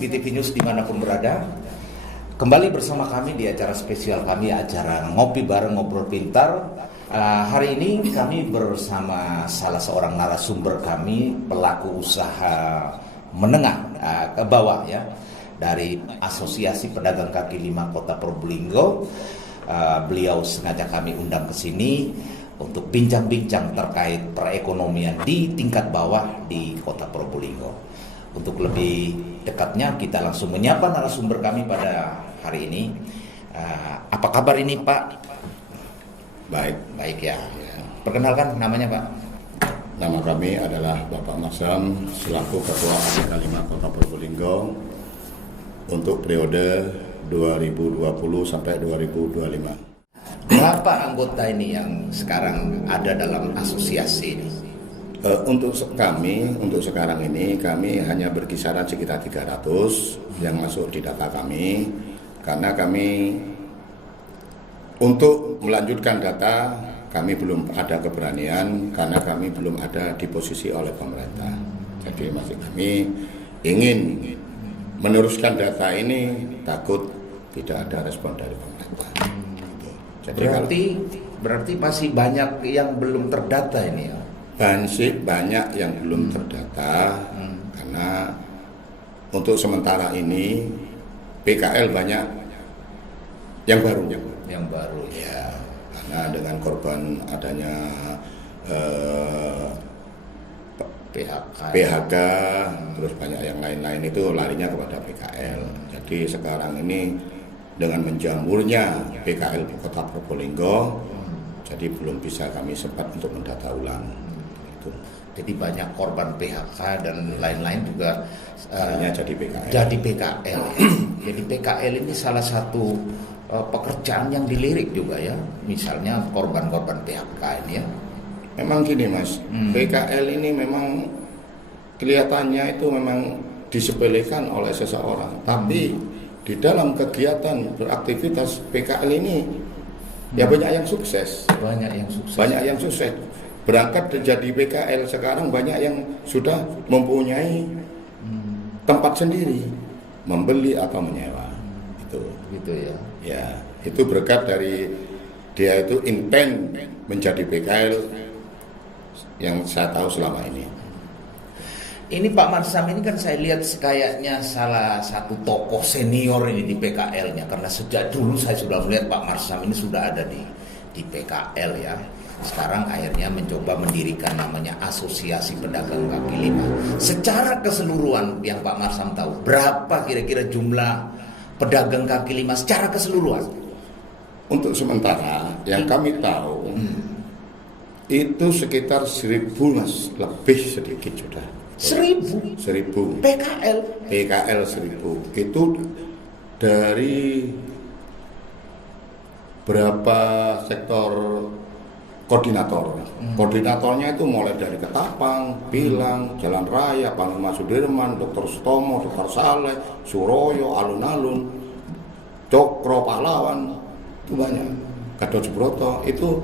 CBTV News dimanapun berada. Kembali bersama kami di acara spesial kami, acara Ngopi Bareng Ngobrol Pintar. Hari ini kami bersama salah seorang narasumber kami, pelaku usaha menengah ke bawah ya, dari Asosiasi Pedagang Kaki Lima Kota Probolinggo. Beliau sengaja kami undang ke sini untuk bincang-bincang terkait perekonomian di tingkat bawah di Kota Probolinggo. Untuk lebih dekatnya kita langsung menyapa narasumber kami pada hari ini. Apa kabar ini Pak? Baik ya. Perkenalkan namanya Pak. Nama kami adalah Bapak Masam selaku Ketua APK 5 Kota Probolinggo untuk periode 2020 sampai 2025. Berapa anggota ini yang sekarang ada dalam asosiasi ini? Untuk sekarang ini kami hanya berkisaran sekitar 300 yang masuk di data kami, karena kami untuk melanjutkan data kami belum ada keberanian karena kami belum ada di posisi oleh pemerintah. Jadi masih kami ingin meneruskan data ini, takut tidak ada respon dari pemerintah. Jadi berarti masih banyak yang belum terdata ini ya? Banyak yang belum terdata karena untuk sementara ini PKL banyak yang baru ya, karena dengan korban adanya PHK terus banyak yang lain-lain itu larinya kepada PKL. Jadi sekarang ini dengan menjamurnya PKL di Kota Probolinggo, jadi belum bisa kami sempat untuk mendata ulang. Jadi banyak korban PHK dan lain-lain juga jadi PKL. Jadi PKL ini salah satu pekerjaan yang dilirik juga ya. Misalnya korban-korban PHK ini ya. Memang gini Mas, PKL ini memang kelihatannya itu memang disepelekan oleh seseorang. Tapi di dalam kegiatan beraktivitas PKL ini ya banyak yang sukses. Banyak yang sukses. Berangkat jadi PKL sekarang banyak yang sudah mempunyai tempat sendiri, membeli atau menyewa. Gitu ya. Ya, itu berkat dari dia itu intent menjadi PKL yang saya tahu selama ini. Ini Pak Marsam ini kan saya lihat kayaknya salah satu tokoh senior ini di PKL-nya, karena sejak dulu saya sudah melihat Pak Marsam ini sudah ada di PKL ya. Sekarang akhirnya mencoba mendirikan namanya Asosiasi Pedagang Kaki Lima. Secara keseluruhan yang Pak Marsam tahu, berapa kira-kira jumlah pedagang kaki lima secara keseluruhan? Untuk sementara yang kami tahu itu sekitar 1.000 Mas, lebih sedikit sudah. 1.000 PKL 1.000 itu dari berapa sektor koordinator. Koordinatornya itu mulai dari Ketapang, Pilang, Jalan Raya, Panglima Sudirman, Dr. Sutomo, Dr. Saleh, Suroyo, Alun-Alun, Cokro, Pahlawan, itu banyak. Gatot Subroto itu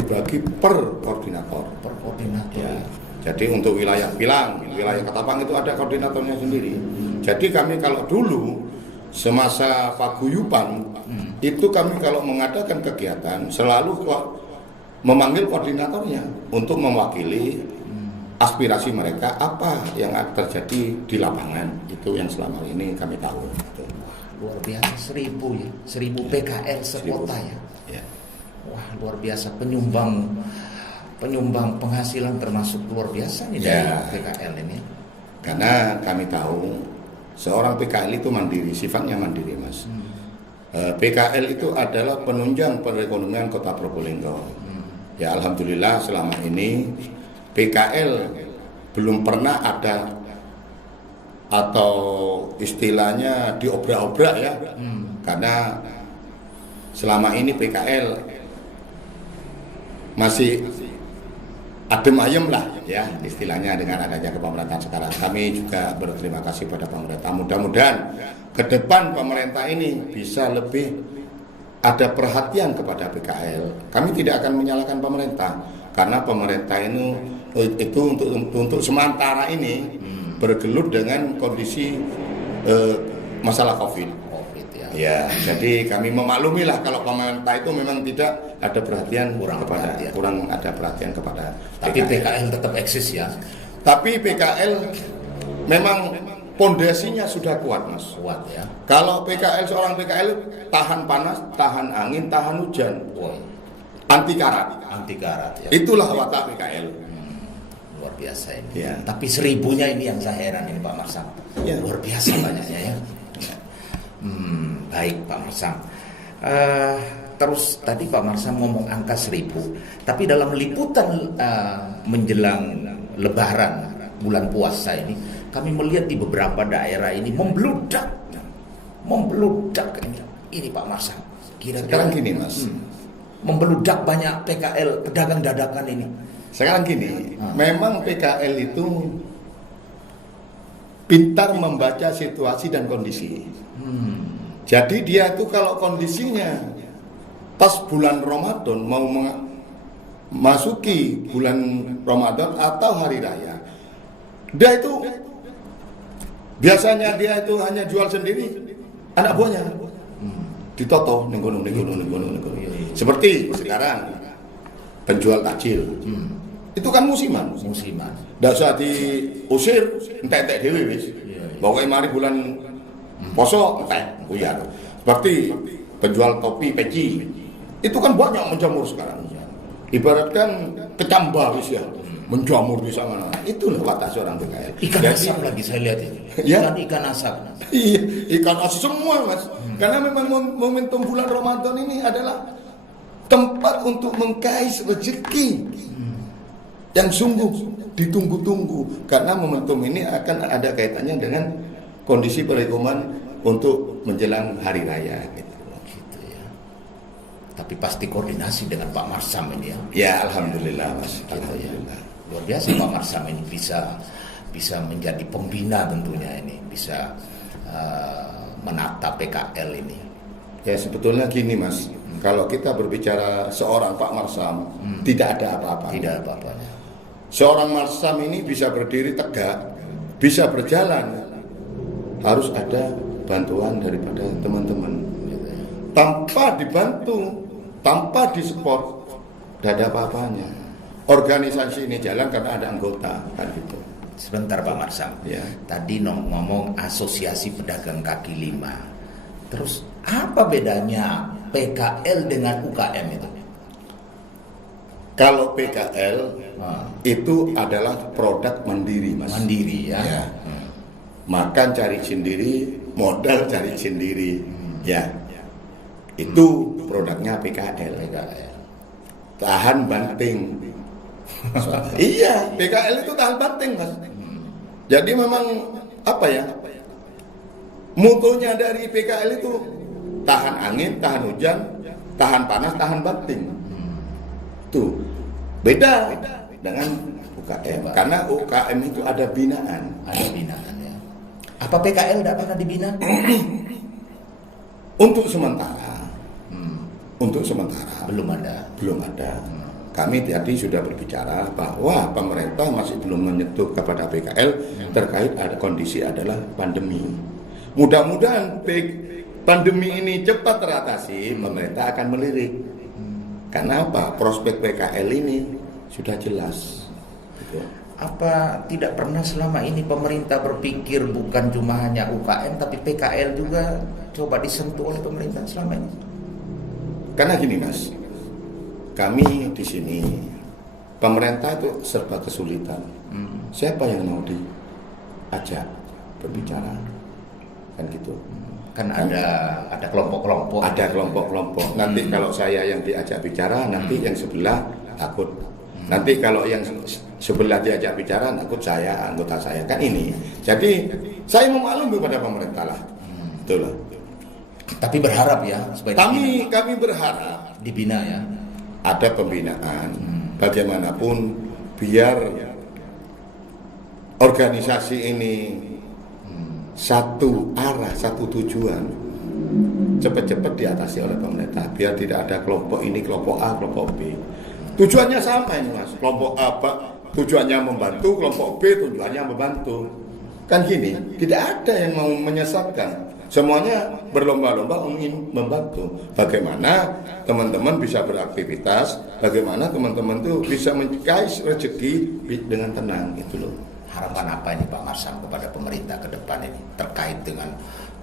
dibagi per koordinator. Ya. Jadi untuk wilayah Pilang, wilayah Ketapang itu ada koordinatornya sendiri. Jadi kami kalau dulu semasa paguyuban itu kami kalau mengadakan kegiatan selalu memanggil koordinatornya untuk mewakili aspirasi mereka apa yang terjadi di lapangan. Itu yang selama ini kami tahu. Luar biasa, 1.000 ya, 1.000 PKL sekota ya. Wah, luar biasa, penyumbang penghasilan termasuk luar biasa nih dari PKL ini. Karena kami tahu seorang PKL itu mandiri, sifatnya mandiri Mas. PKL itu adalah penunjang perekonomian Kota Probolinggo. Ya alhamdulillah selama ini PKL belum pernah ada atau istilahnya diobrak-obrak ya. Karena selama ini PKL masih adem ayem lah ya istilahnya dengan adanya kepemerintahan sekarang. Kami juga berterima kasih pada pemerintah. Mudah-mudahan ke depan pemerintah ini bisa lebih ada perhatian kepada PKL. Kami tidak akan menyalahkan pemerintah karena pemerintah itu untuk sementara ini bergelut dengan kondisi masalah COVID. COVID ya. Ya, jadi kami memaklumi lah kalau pemerintah itu memang tidak ada perhatian kurang ada perhatian kepada Tapi PKL tetap eksis ya. Tapi PKL memang pondasinya sudah kuat, Mas. Kuat ya. Kalau seorang PKL tahan panas, tahan angin, tahan hujan. Woi. Anti karat ya. Itulah watak PKL. Luar biasa ini. Ya. Tapi 1000-nya ini yang saya heran ini Pak Marsam. Ya. Luar biasa banyaknya ya. Baik Pak Marsam. Terus tadi Pak Marsam ngomong angka 1000. Tapi dalam liputan menjelang Lebaran bulan puasa ini, kami melihat di beberapa daerah ini membludak ini Pak Marsam. Kira-kira Sekarang gini Mas. Membludak banyak PKL pedagang dadakan ini. Sekarang gini, memang PKL itu pintar membaca situasi dan kondisi. Jadi dia itu kalau kondisinya pas bulan Ramadan mau masuki bulan Ramadan atau hari raya, dia itu biasanya dia itu hanya jual sendiri, anak buahnya ditoto nenggono. Seperti sekarang penjual takjil. Itu kan musiman. Ndak usah diusir, entek-entek dhewe wis. Pokoke mari bulan poso entek buyar. Seperti penjual topi peci. Itu kan banyak menjamur sekarang. Ibaratkan kecambah wis ya. Menjamur di sana. Itulah watak seorang PKL. Ikan asap lagi saya lihat ini. Ikan asap. Iya, ikan asap semua, Mas. Karena memang momentum bulan Ramadan ini adalah tempat untuk mengkais rezeki yang sungguh ditunggu-tunggu, karena momentum ini akan ada kaitannya dengan kondisi perekonomian untuk menjelang hari raya gitu ya. Tapi pasti koordinasi dengan Pak Marsam ini ya. Ya alhamdulillah Mas. Alhamdulillah. Luar biasa Pak Marsam ini bisa menjadi pembina tentunya ini, bisa menata PKL ini. Ya sebetulnya gini Mas, kalau kita berbicara seorang Pak Marsam, tidak ada apa-apa. Tidak ada apa-apanya. Seorang Marsam ini bisa berdiri tegak, bisa berjalan, harus ada bantuan daripada teman-teman. Tanpa dibantu, tanpa disupport, tidak ada apa-apanya. Organisasi ini jalan karena ada anggota, kan gitu. Sebentar Pak Marsam. Ya. Tadi ngomong asosiasi pedagang kaki lima. Terus apa bedanya PKL dengan UKM itu? Kalau PKL itu adalah produk mandiri, Mas. Mandiri ya. Makan cari sendiri, modal cari sendiri. Ya. Itu produknya PKL. Tahan banting. Iya, PKL itu tahan banting, Mas. Jadi memang apa ya? Mutunya dari PKL itu tahan angin, tahan hujan, tahan panas, tahan banting. Tuh beda dengan UKM. Karena UKM itu ada binaan. Ada binaan ya. Apa PKL tidak pernah dibina? Untuk sementara. Untuk sementara. Belum ada. Kami tadi sudah berbicara bahwa pemerintah masih belum menyentuh kepada PKL terkait ada kondisi adalah pandemi. Mudah-mudahan pandemi ini cepat teratasi, pemerintah akan melirik. Karena apa? Prospek PKL ini sudah jelas. Gitu. Apa tidak pernah selama ini pemerintah berpikir bukan cuma hanya UKM tapi PKL juga coba disentuh oleh pemerintah selama ini? Karena gini Mas, kami di sini pemerintah itu serba kesulitan. Siapa yang mau diajak berbicara? Kan gitu. Kan ada kelompok-kelompok. Ada kelompok-kelompok. Nanti kalau saya yang diajak bicara, nanti yang sebelah takut. Nanti kalau yang sebelah diajak bicara, anggota saya. Kan ini. Jadi saya memaklumi pada pemerintah lah. Betul lah. Tapi berharap ya supaya kami berharap dibina ya. Ada pembinaan. Bagaimanapun biar organisasi ini satu arah, satu tujuan, cepat-cepat diatasi oleh pemerintah, biar tidak ada kelompok ini, kelompok A, kelompok B. Tujuannya sama ini Mas. Kelompok A tujuannya membantu, kelompok B tujuannya membantu. Kan gini, tidak ada yang mau menyesatkan. Semuanya berlomba-lomba ingin membantu. Bagaimana teman-teman bisa beraktivitas, bagaimana teman-teman tuh bisa mengais rezeki dengan tenang, itu loh. Harapan apa ini Pak Marsam kepada pemerintah ke depan ini terkait dengan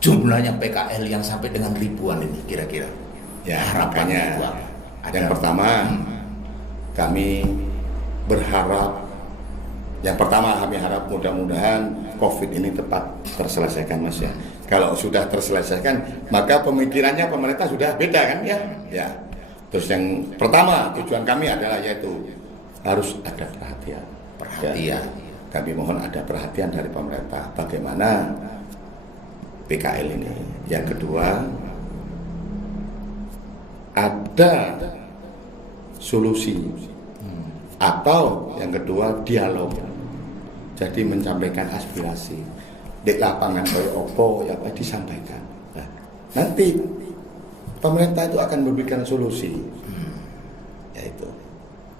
jumlahnya PKL yang sampai dengan ribuan ini kira-kira? Ya, harapannya makanya itu apa? yang pertama kami berharap, yang pertama kami harap mudah-mudahan COVID ini tepat terselesaikan, Mas ya. Kalau sudah terselesaikan, maka pemikirannya pemerintah sudah beda kan ya. Ya. Terus yang pertama tujuan kami adalah yaitu harus ada perhatian. Ya. Kami mohon ada perhatian dari pemerintah bagaimana PKL ini. Yang kedua, ada solusi atau yang kedua dialog. Jadi menyampaikan aspirasi di lapangan oleh opo yang disampaikan. Nah, nanti pemerintah itu akan memberikan solusi. Yaitu.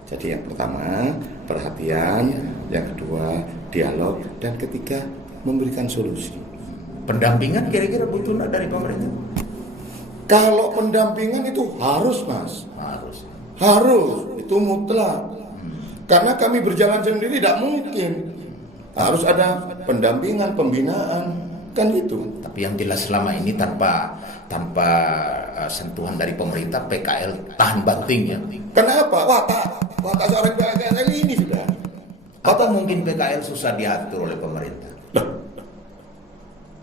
Jadi yang pertama perhatian, yang kedua dialog, dan ketiga memberikan solusi. Pendampingan kira-kira butuh dari pemerintah? Kalau pendampingan itu harus, Mas. Harus, itu mutlak. Karena kami berjalan sendiri tidak mungkin. Harus ada pendampingan, pembinaan, kan gitu. Tapi yang jelas selama ini tanpa sentuhan dari pemerintah, PKL tahan banting ya. Kenapa? Watak seorang PKL ini sudah. Atau mungkin PKL susah diatur oleh pemerintah?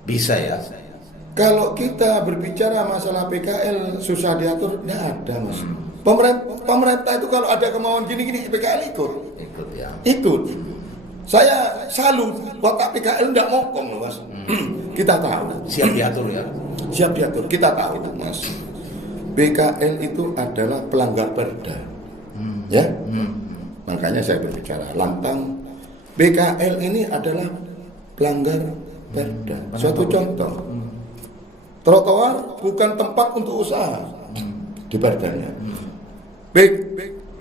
Bisa ya. Kalau kita berbicara masalah PKL susah diatur, tidak ada, Mas. Pemerintah itu kalau ada kemauan gini-gini, PKL ikut ya. Ikut. Saya salut, watak PKL tidak mokong loh, Mas. Kita tahu. Siap diatur ya. Siap diatur. Kita tahu, Mas. PKL itu adalah pelanggar perda. Ya. Makanya saya berbicara lantang. PKL ini adalah pelanggar perda. Suatu contoh. Trotoar bukan tempat untuk usaha di perdanya.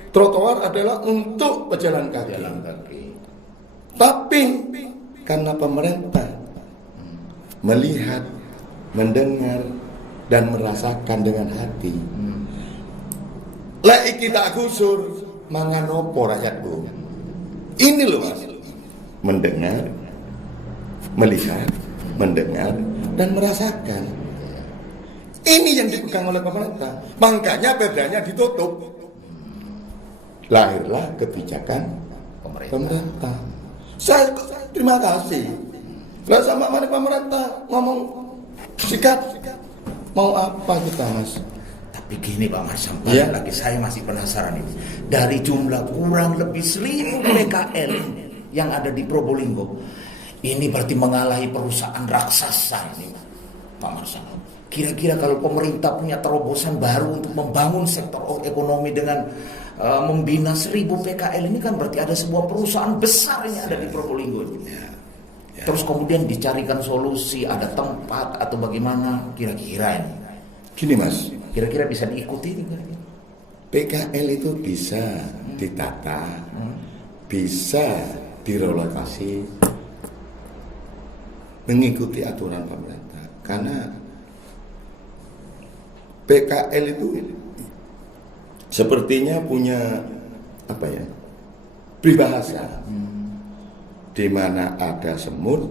Trotoar adalah untuk pejalan kaki. Tapi karena pemerintah melihat, mendengar, dan merasakan dengan hati, lek kita gusur mangan opo rakyatku. Ini loh, Mas. Mendengar, melihat, mendengar, dan merasakan. Ini yang dipegang oleh pemerintah. Makanya perdanya ditutup. Lahirlah kebijakan pemerintah. Saya terima kasih. Lah sama mana pemerintah ngomong sikat. Mau apa kita, Mas? Tapi gini Pak Marsam, lagi saya masih penasaran ini. Dari jumlah kurang lebih 1.000 PKL yang ada di Probolinggo, ini berarti mengalahi perusahaan raksasa ini, Pak Marsam. Kira-kira kalau pemerintah punya terobosan baru untuk membangun sektor ekonomi dengan membina 1.000 PKL ini, kan berarti ada sebuah perusahaan besar yang ada di Probolinggo ini. Terus kemudian dicarikan solusi, ada tempat atau bagaimana kira-kira ini? Gini, Mas, kira-kira bisa diikuti ini? PKL itu bisa ditata, bisa direlokasi, mengikuti aturan pemerintah. Karena PKL itu sepertinya punya peribahasa. Di mana ada semut,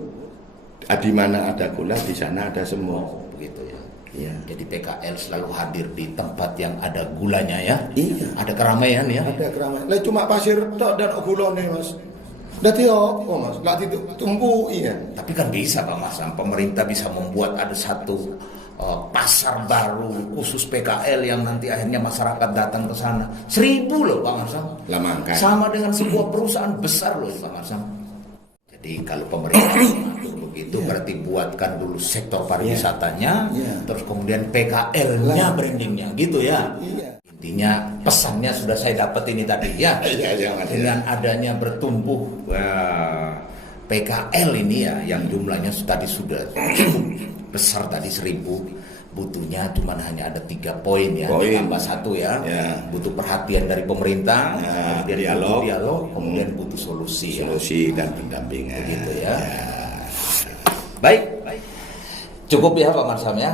di mana ada gula, di sana ada semut. Begitu ya. Iya. Jadi PKL selalu hadir di tempat yang ada gulanya ya. Iya. Ada keramaian ya. Ada keramaian. Lah cuma pasir tok dan gulane, Mas. Dadi opo, Mas? Lah ditumpu iya. Tapi kan bisa Pak Marsam, pemerintah bisa membuat ada satu pasar baru khusus PKL yang nanti akhirnya masyarakat datang ke sana. 1.000 loh Pak Marsam. Lah mangkat. Sama dengan sebuah perusahaan besar loh Pak Marsam. Jadi kalau pemerintah mengatur begitu, berarti buatkan dulu sektor pariwisatanya, terus kemudian PKL-nya, brandingnya, gitu ya. Intinya pesannya sudah saya dapat ini tadi ya. Dengan adanya bertumbuh PKL ini ya, yang jumlahnya tadi sudah besar tadi 1.000. Butuhnya cuma hanya ada 3 poin ya, tambah 1 ya. Butuh perhatian dari pemerintah, kemudian dialog, kemudian butuh solusi dan pendampingan. Begitu ya. Baik, cukup ya Pak Marsam ya.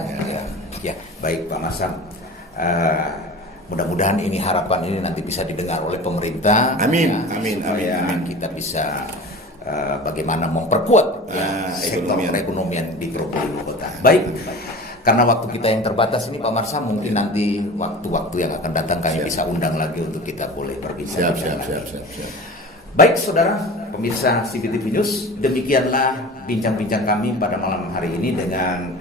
Ya, baik Pak Marsam. Mudah-mudahan ini harapan ini nanti bisa didengar oleh pemerintah. Amin, ya, amin, supaya amin. kita bisa bagaimana memperkuat sektor perekonomian di Probolinggo Kota. Baik, karena waktu kita yang terbatas ini Pak Marsam, mungkin nanti waktu-waktu yang akan datang kami bisa undang lagi untuk kita boleh berbincang. Siap. Baik saudara pemirsa CBTV News, demikianlah bincang-bincang kami pada malam hari ini dengan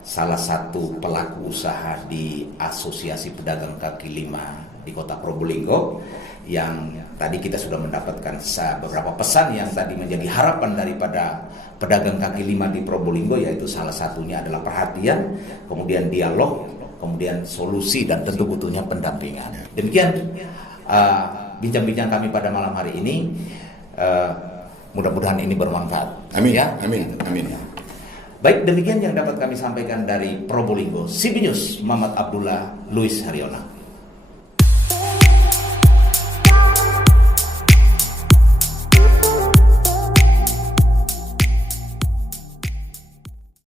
salah satu pelaku usaha di Asosiasi Pedagang Kaki Lima di Kota Probolinggo, yang tadi kita sudah mendapatkan beberapa pesan yang tadi menjadi harapan daripada pedagang kaki lima di Probolinggo, yaitu salah satunya adalah perhatian, kemudian dialog, kemudian solusi, dan tentu butuhnya pendampingan. Demikian bincang-bincang kami pada malam hari ini. Mudah-mudahan ini bermanfaat. Amin ya. Amin. Baik, demikian yang dapat kami sampaikan dari Probolinggo. CB News, Muhammad Abdullah, Luis Haryono.